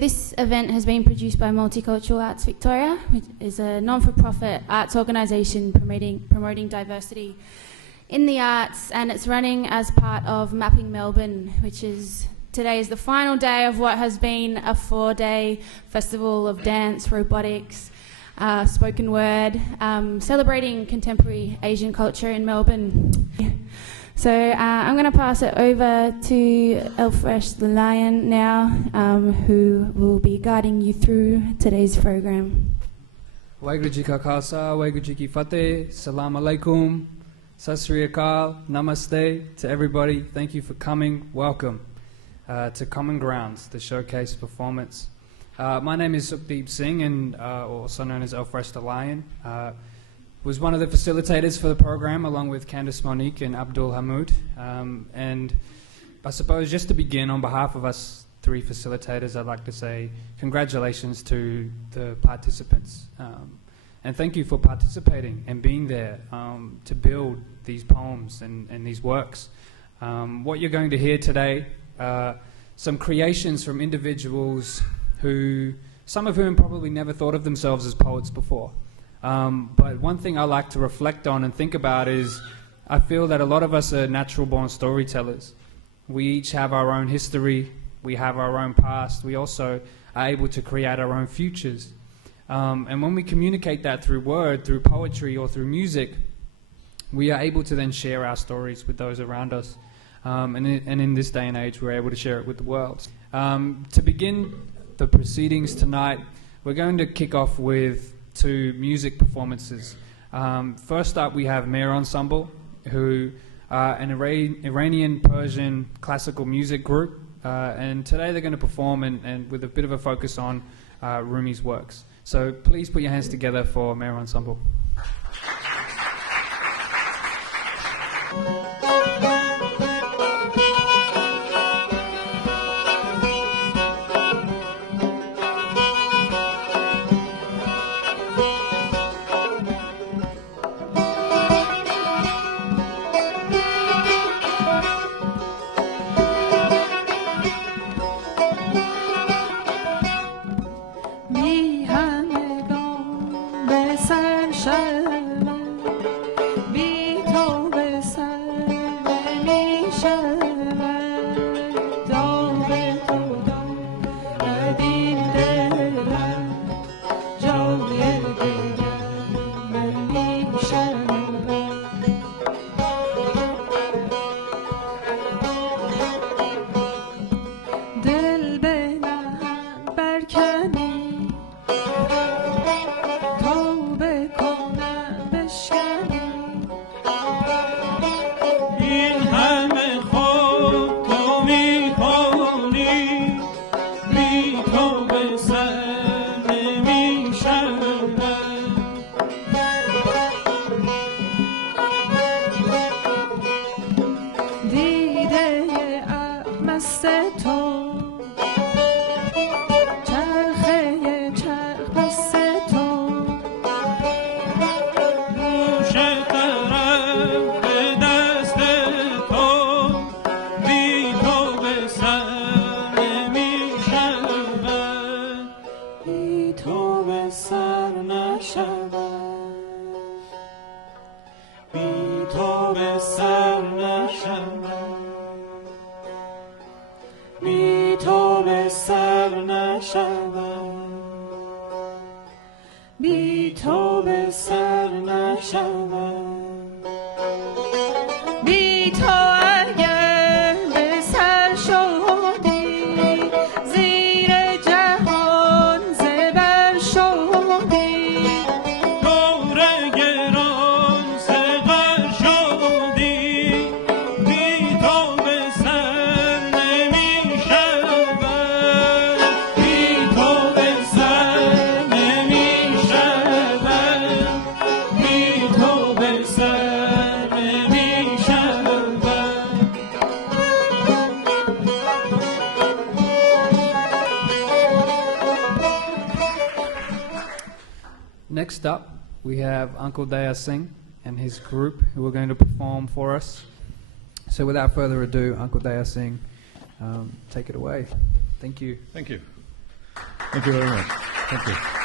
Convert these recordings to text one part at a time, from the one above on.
This event has been produced by Multicultural Arts Victoria, which is a non-for-profit arts organisation promoting diversity in the arts, and it's running as part of Mapping Melbourne, which is today is the final day of what has been a 4-day festival of dance, robotics, spoken word, celebrating contemporary Asian culture in Melbourne. So I'm going to pass it over to Elfresh the Lion now, who will be guiding you through today's program. Waheguru Ji Ka Khalsa, Waheguru Ji Ki Fateh, Salam Alaikum, Sat Sri Akal, Namaste to everybody. Thank you for coming. Welcome to Common Grounds, the showcase performance. My name is Sukhdeep Singh, and also known as Elfresh the Lion. Was one of the facilitators for the program, along with Candice Monique and Abdul Hammoud. And I suppose just to begin, on behalf of us 3 facilitators, I'd like to say congratulations to the participants. And thank you for participating and being there to build these poems and these works. What you're going to hear today, some creations from individuals who, some of whom probably never thought of themselves as poets before. But one thing I like to reflect on and think about is I feel that a lot of us are natural-born storytellers. We each have our own history, we have our own past, we also are able to create our own futures. And when we communicate that through word, through poetry, or through music, we are able to then share our stories with those around us. And in this day and age, we're able to share it with the world. To begin the proceedings tonight, we're going to kick off with 2 music performances. First up, we have Mayor Ensemble, who are an Iranian Persian classical music group, and today they're going to perform and with a bit of a focus on Rumi's works. So please put your hands together for Mayor Ensemble. Next up, we have Uncle Daya Singh and his group who are going to perform for us. So without further ado, Uncle Daya Singh, take it away. Thank you. Thank you. Thank you very much. Thank you.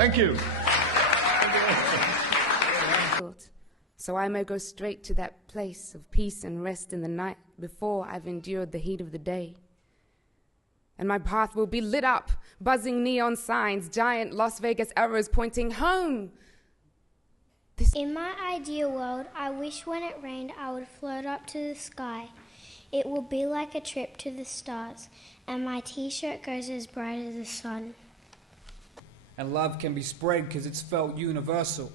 Thank you. So I may go straight to that place of peace and rest in the night before I've endured the heat of the day. And my path will be lit up, buzzing neon signs, giant Las Vegas arrows pointing home. In my ideal world, I wish when it rained I would float up to the sky. It will be like a trip to the stars, and my t-shirt goes as bright as the sun. And love can be spread because it's felt universal.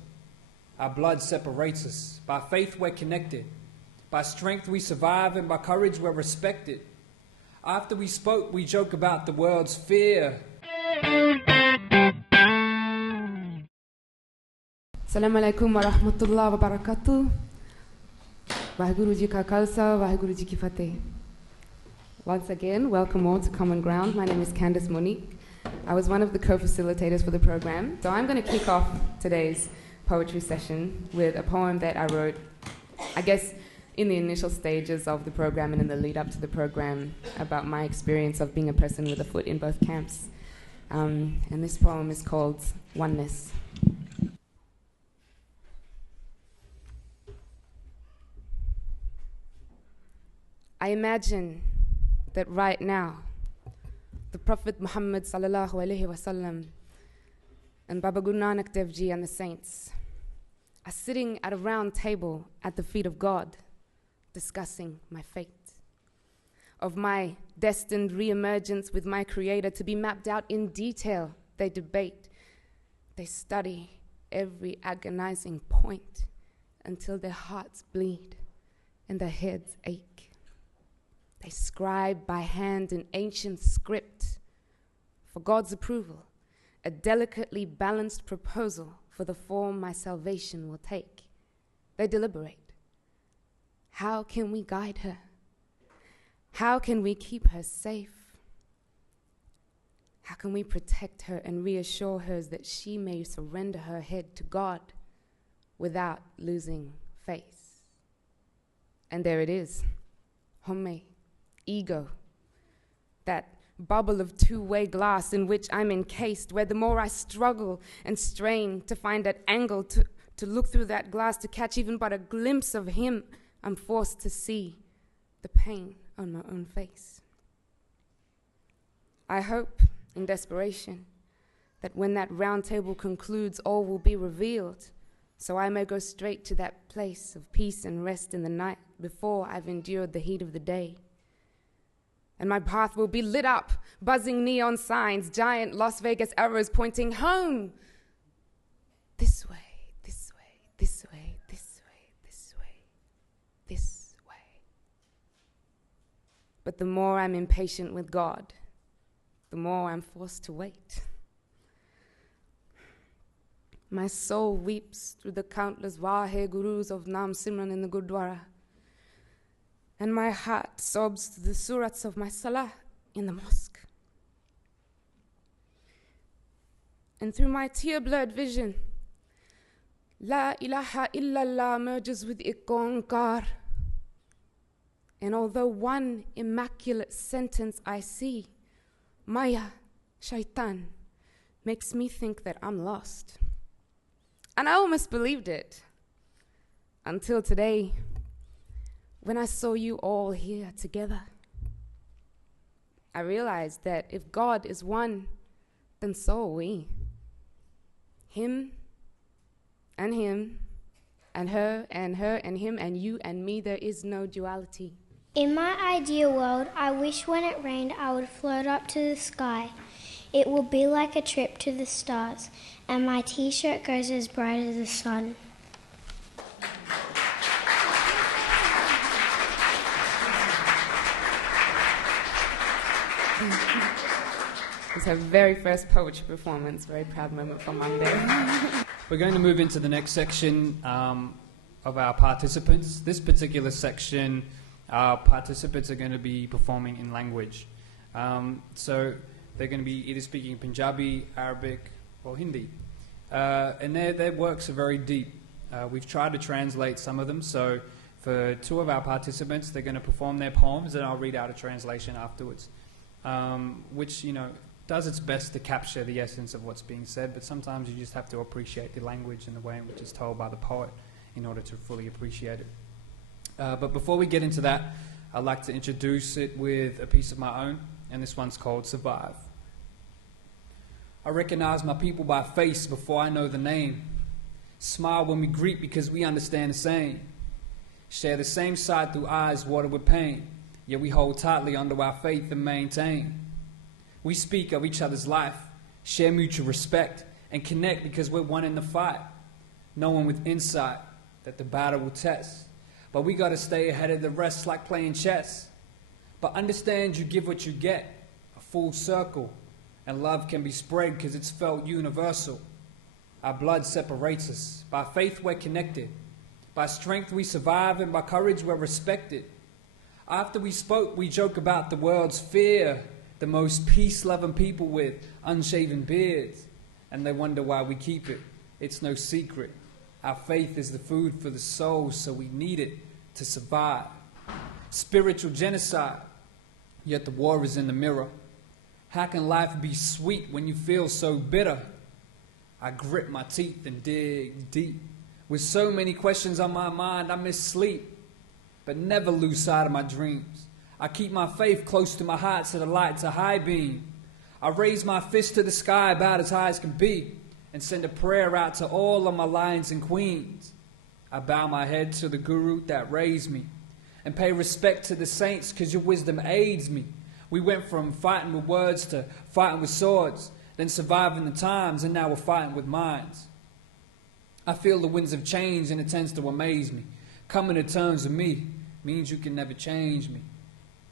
Our blood separates us. By faith we're connected. By strength we survive, and by courage we're respected. After we spoke, we joke about the world's fear. Assalamu alaikum wa rahmatullah wa barakatuh. Vaheguru ji ka khalsa, Vaheguru ji ki fateh. Once again, welcome all to Common Ground. My name is Candice Monique. I was one of the co-facilitators for the program. So I'm going to kick off today's poetry session with a poem that I wrote, I guess, in the initial stages of the program and in the lead up to the program, about my experience of being a person with a foot in both camps. And this poem is called Oneness. I imagine that right now, the Prophet Muhammad sallallahu alaihi wasallam and Baba Guru Nanak Dev Ji and the saints are sitting at a round table at the feet of God, discussing my fate, of my destined re-emergence with my Creator to be mapped out in detail. They debate, they study every agonizing point until their hearts bleed and their heads ache. They scribe by hand an ancient script for God's approval, a delicately balanced proposal for the form my salvation will take. They deliberate. How can we guide her? How can we keep her safe? How can we protect her and reassure her that she may surrender her head to God without losing faith? And there it is, Homme. Ego, that bubble of two-way glass in which I'm encased, where the more I struggle and strain to find that angle, to look through that glass, to catch even but a glimpse of him, I'm forced to see the pain on my own face. I hope, in desperation, that when that round table concludes, all will be revealed, so I may go straight to that place of peace and rest in the night before I've endured the heat of the day. And my path will be lit up, buzzing neon signs, giant Las Vegas arrows pointing home. This way, this way, this way, this way, this way, this way. But the more I'm impatient with God, the more I'm forced to wait. My soul weeps through the countless Vahe Gurus of Nam Simran in the Gurdwara. And my heart sobs to the surats of my salah in the mosque. And through my tear-blurred vision, La ilaha illallah merges with Ikkonkar. And although one immaculate sentence I see, Maya, Shaitan, makes me think that I'm lost. And I almost believed it, until today, when I saw you all here together. I realized that if God is one, then so are we. Him and her and him and you and me, there is no duality. In my ideal world, I wish when it rained I would float up to the sky. It will be like a trip to the stars, and my t-shirt goes as bright as the sun. It's her very first poetry performance, very proud moment for Monday. We're going to move into the next section of our participants. This particular section, our participants are going to be performing in language. So they're going to be either speaking Punjabi, Arabic, or Hindi. And their works are very deep. We've tried to translate some of them. So for two of our participants, they're going to perform their poems, and I'll read out a translation afterwards. Which, you know, does its best to capture the essence of what's being said, but sometimes you just have to appreciate the language and the way in which it's told by the poet in order to fully appreciate it. But before we get into that, I'd like to introduce it with a piece of my own, and this one's called Survive. I recognize my people by face before I know the name. Smile when we greet because we understand the same. Share the same side through eyes watered with pain, yet we hold tightly under our faith and maintain. We speak of each other's life, share mutual respect, and connect because we're one in the fight, knowing with insight that the battle will test. But we gotta stay ahead of the rest like playing chess. But understand you give what you get, a full circle, and love can be spread because it's felt universal. Our blood separates us. By faith we're connected. By strength we survive, and by courage we're respected. After we spoke, we joke about the world's fear, the most peace-loving people with unshaven beards, and they wonder why we keep it. It's no secret. Our faith is the food for the soul, so we need it to survive. Spiritual genocide, yet the war is in the mirror. How can life be sweet when you feel so bitter? I grit my teeth and dig deep. With so many questions on my mind, I miss sleep, but never lose sight of my dreams. I keep my faith close to my heart so the light's a high beam. I raise my fist to the sky about as high as can be and send a prayer out to all of my lions and queens. I bow my head to the guru that raised me and pay respect to the saints because your wisdom aids me. We went from fighting with words to fighting with swords, then surviving the times, and now we're fighting with minds. I feel the winds of change and it tends to amaze me. Coming to terms with me means you can never change me.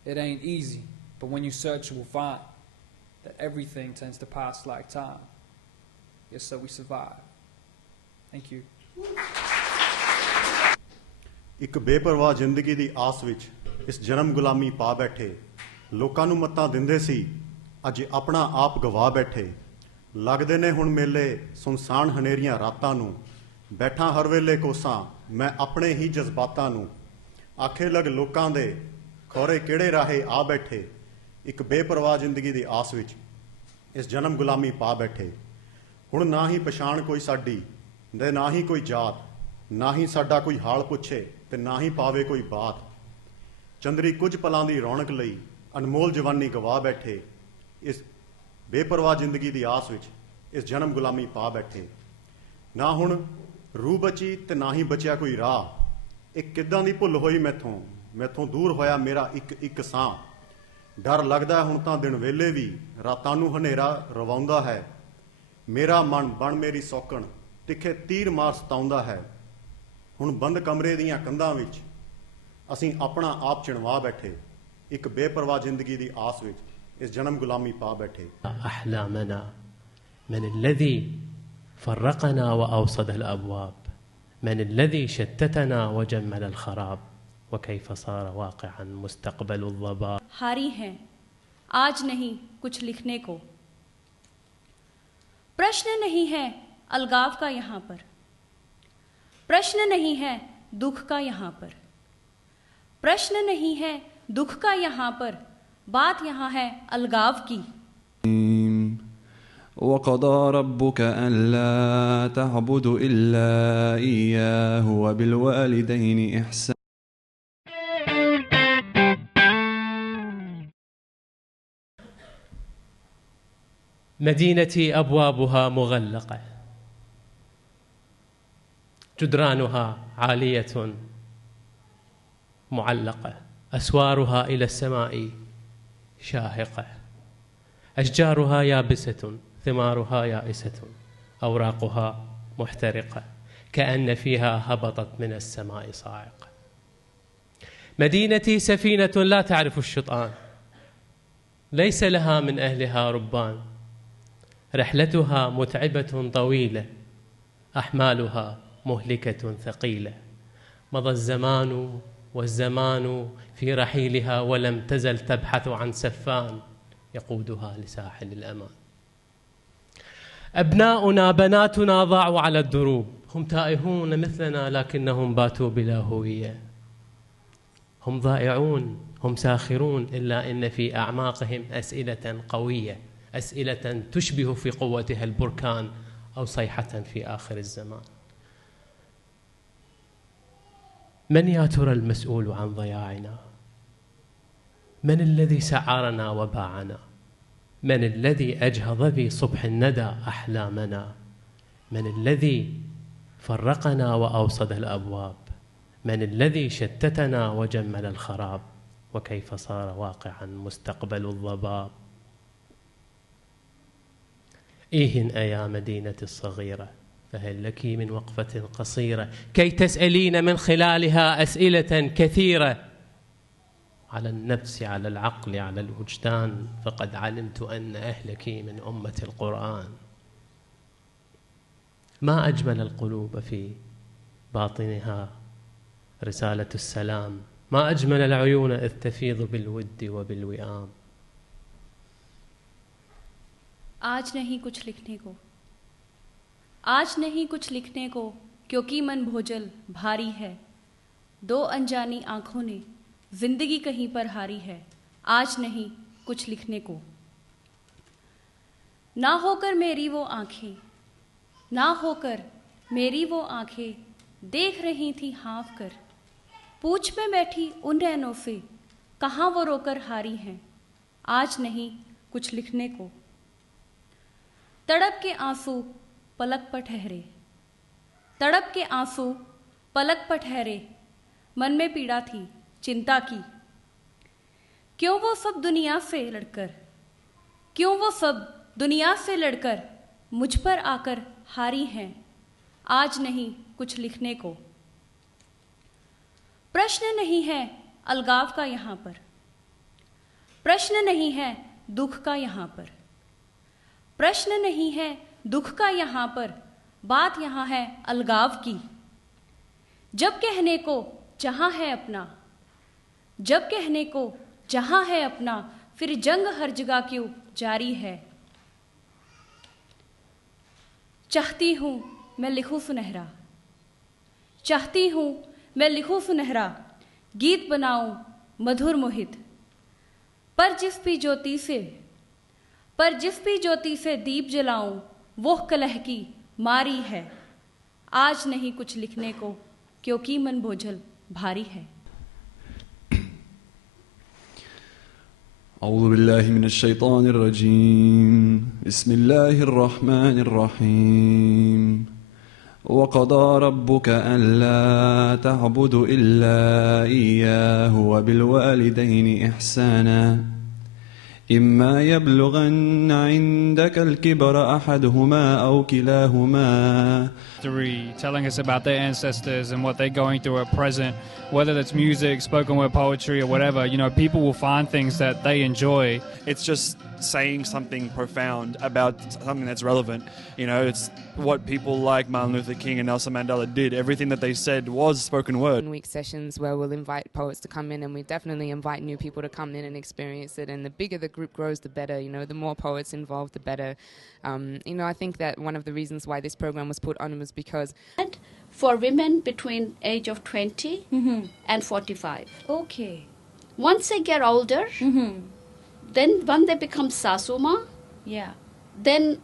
It ain't easy, but when you search you will find that everything tends to pass like time. Yes, so we survive. Thank you. ਇੱਕ ਬੇਪਰਵਾਹ ਜ਼ਿੰਦਗੀ ਦੀ ਆਸ ਵਿੱਚ ਇਸ ਜਨਮ ਗੁਲਾਮੀ ਪਾ ਬੈਠੇ ਲੋਕਾਂ ਨੂੰ ਮੱਤਾਂ ਦਿੰਦੇ ਸੀ ਅੱਜ ਆਪਣਾ ਆਪ ਗਵਾ ਬੈਠੇ ਲੱਗਦੇ ਨੇ ਹੁਣ ਮੇਲੇ ਸੁਨਸਾਨ ਹਨੇਰੀਆਂ ਰਾਤਾਂ ਨੂੰ ਬੈਠਾ ਹਰ ਵੇਲੇ ਕੋਸਾਂ ਮੈਂ ਆਪਣੇ ਹੀ ਜਜ਼ਬਾਤਾਂ ਨੂੰ ਆਖੇ ਲੱਗ ਲੋਕਾਂ ਦੇ ਖੌਰੇ ਕਿਹੜੇ ਰਾਹੇ ਆ ਬੈਠੇ ਇੱਕ ਬੇਪਰਵਾਹ ਜ਼ਿੰਦਗੀ ਦੀ ਆਸ ਵਿੱਚ ਇਸ ਜਨਮ ਗੁਲਾਮੀ ਪਾ ਬੈਠੇ ਹੁਣ ਨਾ ਹੀ ਪਛਾਣ ਕੋਈ ਸਾਡੀ ਤੇ ਨਾ ਹੀ ਕੋਈ ਜਾਤ ਨਾ ਹੀ ਸਾਡਾ ਕੋਈ ਹਾਲ ਪੁੱਛੇ ਤੇ ਨਾ ਹੀ ਪਾਵੇ ਕੋਈ ਬਾਤ ਚੰਦਰੀ ਕੁਝ ਪਲਾਂ ਦੀ ਰੌਣਕ ਲਈ ਅਨਮੋਲ ਜਵਾਨੀ ਗਵਾ ਬੈਠੇ ਇਸ ਬੇਪਰਵਾਹ ਜ਼ਿੰਦਗੀ ਦੀ ਆਸ ਵਿੱਚ ਇਸ ਜਨਮ ਗੁਲਾਮੀ ਪਾ ਬੈਠੇ ਨਾ ਹੁਣ ਰੂਹ ਬਚੀ ਤੇ ਨਾ ਹੀ ਬਚਿਆ ਕੋਈ ਰਾਹ ਇਹ ਕਿੱਦਾਂ ਦੀ ਭੁੱਲ ਹੋਈ ਮੈਥੋਂ ਦੂਰ ਹੋਇਆ ਮੇਰਾ ਇੱਕ ਸਾਹ ਡਰ ਲੱਗਦਾ ਹੁਣ ਤਾਂ ਦਿਨ ਵੇਲੇ ਵੀ ਰਾਤਾਂ ਨੂੰ ਹਨੇਰਾ ਰਵਾਉਂਦਾ ਹੈ ਮੇਰਾ ਮਨ ਬਣ ਮੇਰੀ ਸੌਕਣ ਤਿੱਖੇ ਤੀਰ ਮਾਰ ਸਤਾਉਂਦਾ ਹੈ ਹੁਣ ਬੰਦ ਕਮਰੇ ਦੀਆਂ ਕੰਧਾਂ ਵਿੱਚ ਅਸੀਂ ਆਪਣਾ ਆਪ ਚਿਣਵਾ ਬੈਠੇ ਇੱਕ ਬੇਪਰਵਾਹ ਜ਼ਿੰਦਗੀ ਦੀ ਆਸ ਵਿੱਚ ਇਸ ਜਨਮ ਗੁਲਾਮੀ ਪਾ ਬੈਠੇ أحلامنا من الذي فرقنا وأوصد الأبواب من الذي شتتنا وجمل الخراب وكيف صار واقعا مستقبل الضباب हारी हैं आज नहीं कुछ लिखने को प्रश्न नहीं है अलगाव का यहाँ पर प्रश्न नहीं है दुख का यहाँ पर प्रश्न नहीं है दुख का यहाँ पर बात यहाँ है अलगाव की وقضى ربك ألا تعبدوا إلا إياه وبالوالدين إحسانا مدينتي أبوابها مغلقة جدرانها عالية معلقة أسوارها إلى السماء شاهقة أشجارها يابسة ثمارها يائسة أوراقها محترقة كأن فيها هبطت من السماء صاعقة مدينتي سفينة لا تعرف الشطآن ليس لها من أهلها ربان رحلتها متعبة طويلة أحمالها مهلكة ثقيلة مضى الزمان والزمان في رحيلها ولم تزل تبحث عن سفان يقودها لساحل الأمان أبناؤنا بناتنا ضاعوا على الدروب هم تائهون مثلنا لكنهم باتوا بلا هوية هم ضائعون هم ساخرون إلا إن في أعماقهم أسئلة قوية أسئلة تشبه في قوتها البركان أو صيحة في آخر الزمان. من يا ترى المسؤول عن ضياعنا؟ من الذي سعرنا وباعنا؟ من الذي أجهض في صبح الندى أحلامنا؟ من الذي فرقنا وأوصد الأبواب؟ من الذي شتتنا وجمل الخراب؟ وكيف صار واقعا مستقبل الضباب؟ إيهن يا مدينة الصغيرة، فهل لك من وقفة قصيرة كي تسألين من خلالها أسئلة كثيرة على النفس، على العقل، على الوجدان، فقد علمت أن أهلك من أمة القرآن. ما أجمل القلوب في باطنها رسالة السلام، ما أجمل العيون إذ تفيض بالود وبالوئام. आज नहीं कुछ लिखने को, आज नहीं कुछ लिखने को, क्योंकि मन भोजल भारी है। दो अनजानी आँखों ने जिंदगी कहीं पर हारी है। आज नहीं कुछ लिखने को। ना होकर मेरी वो आँखें, ना होकर मेरी वो आँखें देख रही थी हाँफ कर। पूछ में बैठी उन नैनों से कहाँ वो रोकर हारी हैं। आज नहीं कुछ लिखने को। तड़प के आंसू पलक पर ठहरे, तड़प के आंसू पलक पर ठहरे। मन में पीड़ा थी चिंता की, क्यों वो सब दुनिया से लड़कर, क्यों वो सब दुनिया से लड़कर मुझ पर आकर हारी हैं। आज नहीं कुछ लिखने को। प्रश्न नहीं है अलगाव का यहाँ पर, प्रश्न नहीं है दुख का यहाँ पर, प्रश्न नहीं है दुख का यहाँ पर, बात यहाँ है अलगाव की। जब कहने को जहाँ है अपना, जब कहने को जहाँ है अपना, फिर जंग हर जगह क्यों जारी है। चाहती हूँ मैं लिखूं सुनहरा, चाहती हूँ मैं लिखूं सुनहरा, गीत बनाऊं मधुर मोहित। पर जिस भी ज्योति से, पर जिस भी ज्योति से दीप जलाऊं, वो कलह की मारी है। आज नहीं कुछ लिखने को, क्योंकि मन बोझल भारी है। أعوذ بالله من الشيطان الرجيم. بسم الله الرحمن الرحيم. وقضى ربك ألا تعبدوا إلا إياه وبالوالدين إحسانا إما يبلغن عندك الكبر أحدهما أو كلاهما. Telling us about their ancestors and what they're going through at present, whether that's music, spoken word poetry or whatever, you know, people will find things that they enjoy. It's just saying something profound about something that's relevant. You know, it's what people like Martin Luther King and Nelson Mandela did. Everything that they said was spoken word. Week sessions where we'll invite poets to come in, and we definitely invite new people to come in and experience it. And the bigger the group grows, the better. You know, the more poets involved, the better. You know, I think that one of the reasons why this program was put on was because for women between age of 20 and 45. Okay. Once they get older, then when they become sasuma, yeah, then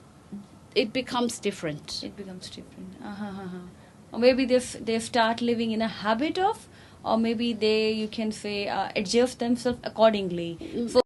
it becomes different. It becomes different. Or maybe they start living in a habit of, or maybe they, you can say, adjust themselves accordingly. So